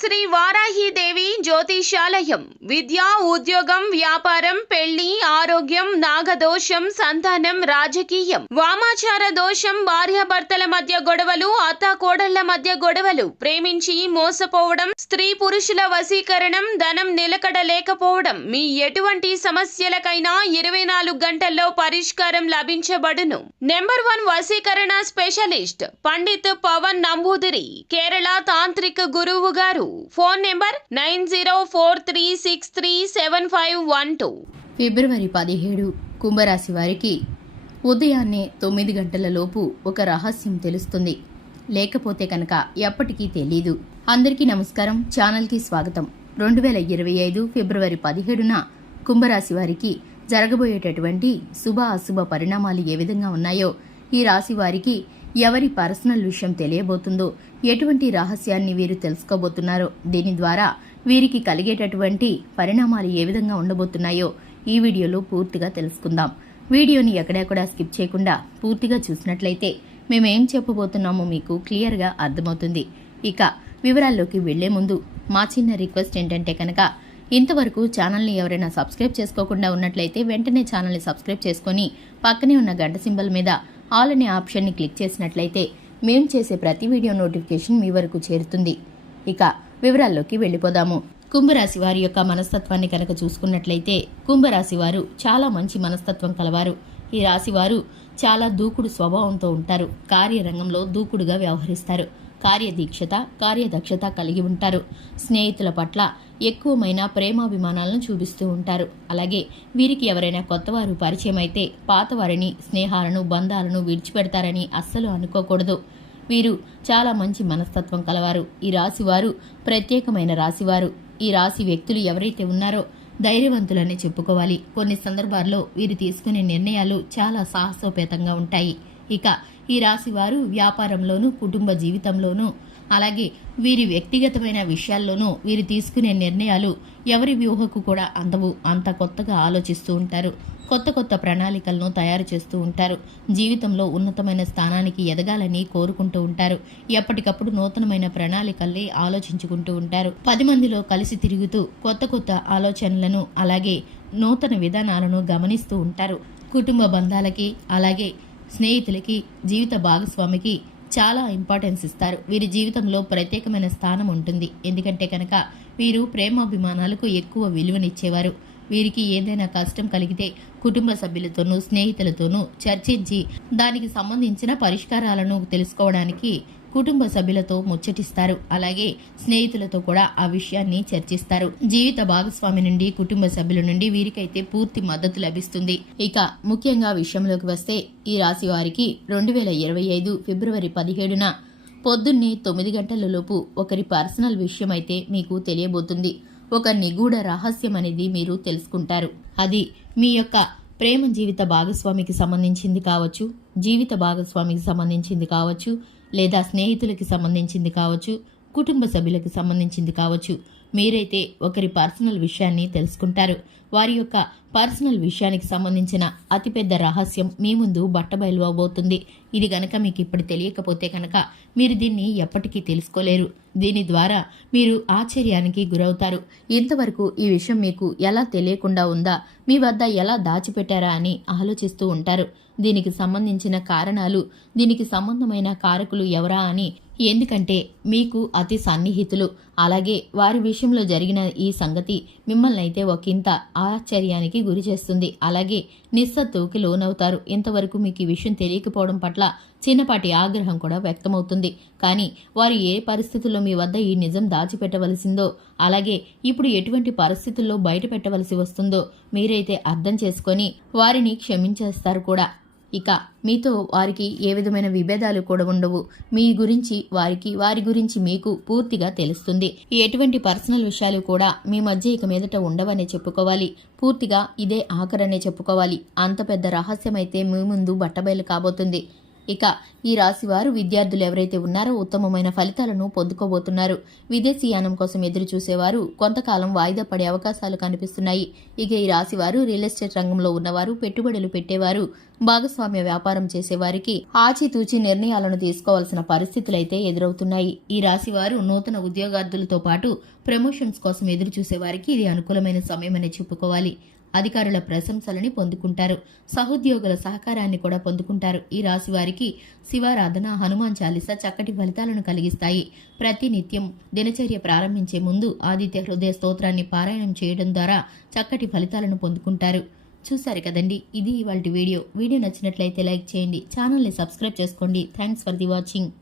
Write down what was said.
శ్రీ వారాహిదేవి జ్యోతిషాలయం విద్య, ఉద్యోగం, వ్యాపారం, పెళ్లి, ఆరోగ్యం, నాగదోషం, సంతానం, రాజకీయం, వామాచార దోషం, భార్యాభర్తల మధ్య గొడవలు, అత్తాకోడళ్ల మధ్య గొడవలు, ప్రేమించి మోసపోవడం, స్త్రీ పురుషుల వశీకరణం, ధనం నిలకడ లేకపోవడం, మీ ఎటువంటి సమస్యలకైనా 24 గంటల్లో పరిష్కారం లభించబడును. నెంబర్ 1 వశీకరణ స్పెషలిస్ట్ పండిత్ పవన్ నంబూదిరి, కేరళ తాంత్రిక గురువు గారు. Phone number 9043637512. ఫిబ్రవరి 17 కుంభరాశి వారికి ఉదయాన్నే 9 గంటల లోపు ఒక రహస్యం తెలుస్తుంది. లేకపోతే కనుక ఎప్పటికీ తెలీదు. అందరికీ నమస్కారం, ఛానల్కి స్వాగతం. 2025 ఫిబ్రవరి 17న కుంభరాశి వారికి జరగబోయేటటువంటి శుభ అశుభ పరిణామాలు ఏ విధంగా ఉన్నాయో, ఈ రాశి వారికి ఎవరి పర్సనల్ విషయం తెలియబోతుందో, ఎటువంటి రహస్యాన్ని వీరు తెలుసుకోబోతున్నారో, దీని ద్వారా వీరికి కలిగేటటువంటి పరిణామాలు ఏ విధంగా ఉండబోతున్నాయో ఈ వీడియోలో పూర్తిగా తెలుసుకుందాం. వీడియోని ఎక్కడెక్కడ స్కిప్ చేయకుండా పూర్తిగా చూసినట్లయితే మేమేం చెప్పబోతున్నామో మీకు క్లియర్గా అర్థమవుతుంది. ఇక వివరాల్లోకి వెళ్లే ముందు మా చిన్న రిక్వెస్ట్ ఏంటంటే కనుక, ఇంతవరకు ఛానల్ని ఎవరైనా సబ్స్క్రైబ్ చేసుకోకుండా ఉన్నట్లయితే వెంటనే ఛానల్ని సబ్స్క్రైబ్ చేసుకుని పక్కనే ఉన్న గంట సింబల్ మీద ఆల్ అనే ఆప్షన్ని క్లిక్ చేసినట్లయితే మేము చేసే ప్రతి వీడియో నోటిఫికేషన్ మీ వరకు చేరుతుంది. ఇక వివరాల్లోకి వెళ్ళిపోదాము. కుంభరాశి వారి యొక్క మనస్తత్వాన్ని కనుక చూసుకున్నట్లయితే, కుంభరాశి వారు చాలా మంచి మనస్తత్వం కలవారు. ఈ రాశి వారు చాలా దూకుడు స్వభావంతో ఉంటారు. కార్యరంగంలో దూకుడుగా వ్యవహరిస్తారు. కార్యదక్షత కలిగి ఉంటారు. స్నేహితుల పట్ల ఎక్కువమైన ప్రేమాభిమానాలను చూపిస్తూ ఉంటారు. అలాగే వీరికి ఎవరైనా కొత్తవారు పరిచయం అయితే పాతవారిని, స్నేహాలను, బంధాలను విడిచిపెడతారని అస్సలు అనుకోకూడదు. వీరు చాలా మంచి మనస్తత్వం కలవారు. ఈ రాశివారు ప్రత్యేకమైన రాశివారు. ఈ రాశి వ్యక్తులు ఎవరైతే ఉన్నారో ధైర్యవంతులనే చెప్పుకోవాలి. కొన్ని సందర్భాల్లో వీరు తీసుకునే నిర్ణయాలు చాలా సాహసోపేతంగా ఉంటాయి. ఇక ఈ రాశి వారు వ్యాపారంలోనూ, కుటుంబ జీవితంలోనూ, అలాగే వీరి వ్యక్తిగతమైన విషయాల్లోనూ వీరు తీసుకునే నిర్ణయాలు ఎవరి వ్యూహకు కూడా అందవు. అంత కొత్తగా ఆలోచిస్తూ ఉంటారు. కొత్త ప్రణాళికలను తయారు చేస్తూ ఉంటారు. జీవితంలో ఉన్నతమైన స్థానానికి ఎదగాలని కోరుకుంటూ ఉంటారు. ఎప్పటికప్పుడు నూతనమైన ప్రణాళికల్ని ఆలోచించుకుంటూ ఉంటారు. 10 మందిలో కలిసి తిరుగుతూ కొత్త ఆలోచనలను, అలాగే నూతన విధానాలను గమనిస్తూ ఉంటారు. కుటుంబ బంధాలకి, అలాగే స్నేహితులకి, జీవిత భాగస్వామికి చాలా ఇంపార్టెన్స్ ఇస్తారు. వీరి జీవితంలో ప్రత్యేకమైన స్థానం ఉంటుంది. ఎందుకంటే కనుక వీరు ప్రేమాభిమానాలకు ఎక్కువ విలువనిచ్చేవారు. వీరికి ఏదైనా కష్టం కలిగితే కుటుంబ సభ్యులతోనూ, స్నేహితులతోనూ చర్చించి దానికి సంబంధించిన పరిష్కారాలను తెలుసుకోవడానికి కుటుంబ సభ్యులతో ముచ్చటిస్తారు. అలాగే స్నేహితులతో కూడా ఆ విషయాన్ని చర్చిస్తారు. జీవిత భాగస్వామి నుండి, కుటుంబ సభ్యుల నుండి వీరికైతే పూర్తి మద్దతు లభిస్తుంది. ఇక ముఖ్యంగా విషయంలోకి వస్తే, ఈ రాశి వారికి 2025 ఫిబ్రవరి 17న పొద్దున్నే 9 గంటల లోపు ఒకరి పర్సనల్ విషయం అయితే మీకు తెలియబోతుంది. ఒక నిగూఢ రహస్యం అనేది మీరు తెలుసుకుంటారు. అది మీ యొక్క ప్రేమ జీవిత భాగస్వామికి సంబంధించింది కావచ్చు, జీవిత భాగస్వామికి సంబంధించింది కావచ్చు, లేదా స్నేహితులకి సంబంధించింది కావచ్చు, కుటుంబ సభ్యులకి సంబంధించింది కావచ్చు. మీరైతే ఒకరి పర్సనల్ విషయాన్ని తెలుసుకుంటారు. వారి యొక్క పర్సనల్ విషయానికి సంబంధించిన అతిపెద్ద రహస్యం మీ ముందు బట్టబయలువబోతుంది. ఇది గనక మీకు ఇప్పుడు తెలియకపోతే కనుక మీరు దీన్ని ఎప్పటికీ తెలుసుకోలేరు. దీని ద్వారా మీరు ఆశ్చర్యానికి గురవుతారు. ఇంతవరకు ఈ విషయం మీకు ఎలా తెలియకుండా ఉందా, మీ వద్ద ఎలా దాచిపెట్టారా అని ఆలోచిస్తూ ఉంటారు. దీనికి సంబంధించిన కారణాలు, దీనికి సంబంధమైన కారకులు ఎవరా అని. ఎందుకంటే మీకు అతి సన్నిహితులు. అలాగే వారి విషయంలో జరిగిన ఈ సంగతి మిమ్మల్ని అయితే ఒకంత ఆశ్చర్యానికి గురి చేస్తుంది. అలాగే నిస్సత్తువుకి లోనవుతారు. ఇంతవరకు మీకు ఈ విషయం తెలియకపోవడం పట్ల చిన్నపాటి ఆగ్రహం కూడా వ్యక్తమవుతుంది. కానీ వారు ఏ పరిస్థితుల్లో మీ వద్ద ఈ నిజం దాచిపెట్టవలసిందో, అలాగే ఇప్పుడు ఎటువంటి పరిస్థితుల్లో బయట పెట్టవలసి వస్తుందో మీరైతే అర్థం చేసుకొని వారిని క్షమించేస్తారు కూడా. ఇక మీతో వారికి ఏ విధమైన విభేదాలు కూడా ఉండవు. మీ గురించి వారికి, వారి గురించి మీకు పూర్తిగా తెలుస్తుంది. ఎటువంటి పర్సనల్ విషయాలు కూడా మీ మధ్య ఇక మీదట ఉండవనే చెప్పుకోవాలి. పూర్తిగా ఇదే ఆఖరనే చెప్పుకోవాలి. అంత పెద్ద రహస్యం అయితే మీ ముందు బట్టబయలు కాబోతుంది. ఇక ఈ రాశి వారు విద్యార్థులు ఎవరైతే ఉన్నారో ఉత్తమమైన ఫలితాలను పొందుకోబోతున్నారు. విదేశీయానం కోసం ఎదురు చూసేవారు కొంతకాలం వాయిదా పడే అవకాశాలు కనిపిస్తున్నాయి. ఇక ఈ రాశి వారు రియల్ ఎస్టేట్ రంగంలో ఉన్నవారు, పెట్టుబడులు పెట్టేవారు, భాగస్వామ్య వ్యాపారం చేసేవారికి ఆచితూచి నిర్ణయాలను తీసుకోవాల్సిన పరిస్థితులైతే ఎదురవుతున్నాయి. ఈ రాశి వారు నూతన ఉద్యోగార్థులతో పాటు ప్రమోషన్స్ కోసం ఎదురు చూసేవారికి ఇది అనుకూలమైన సమయమని చెప్పుకోవాలి. అధికారుల ప్రశంసలని పొందుకుంటారు. సహోద్యోగుల సహకారాన్ని కూడా పొందుకుంటారు. ఈ రాశి వారికి శివారాధన, హనుమాన్ చాలీసా చక్కటి ఫలితాలను కలిగిస్తాయి. ప్రతి నిత్యం దినచర్య ప్రారంభించే ముందు ఆదిత్య హృదయ స్తోత్రాన్ని పారాయణం చేయడం ద్వారా చక్కటి ఫలితాలను పొందుకుంటారు. చూశారు కదండి, ఇది ఇవాల్టి వీడియో నచ్చినట్లయితే లైక్ చేయండి, ఛానల్ని సబ్స్క్రైబ్ చేసుకోండి. Thanks for the watching.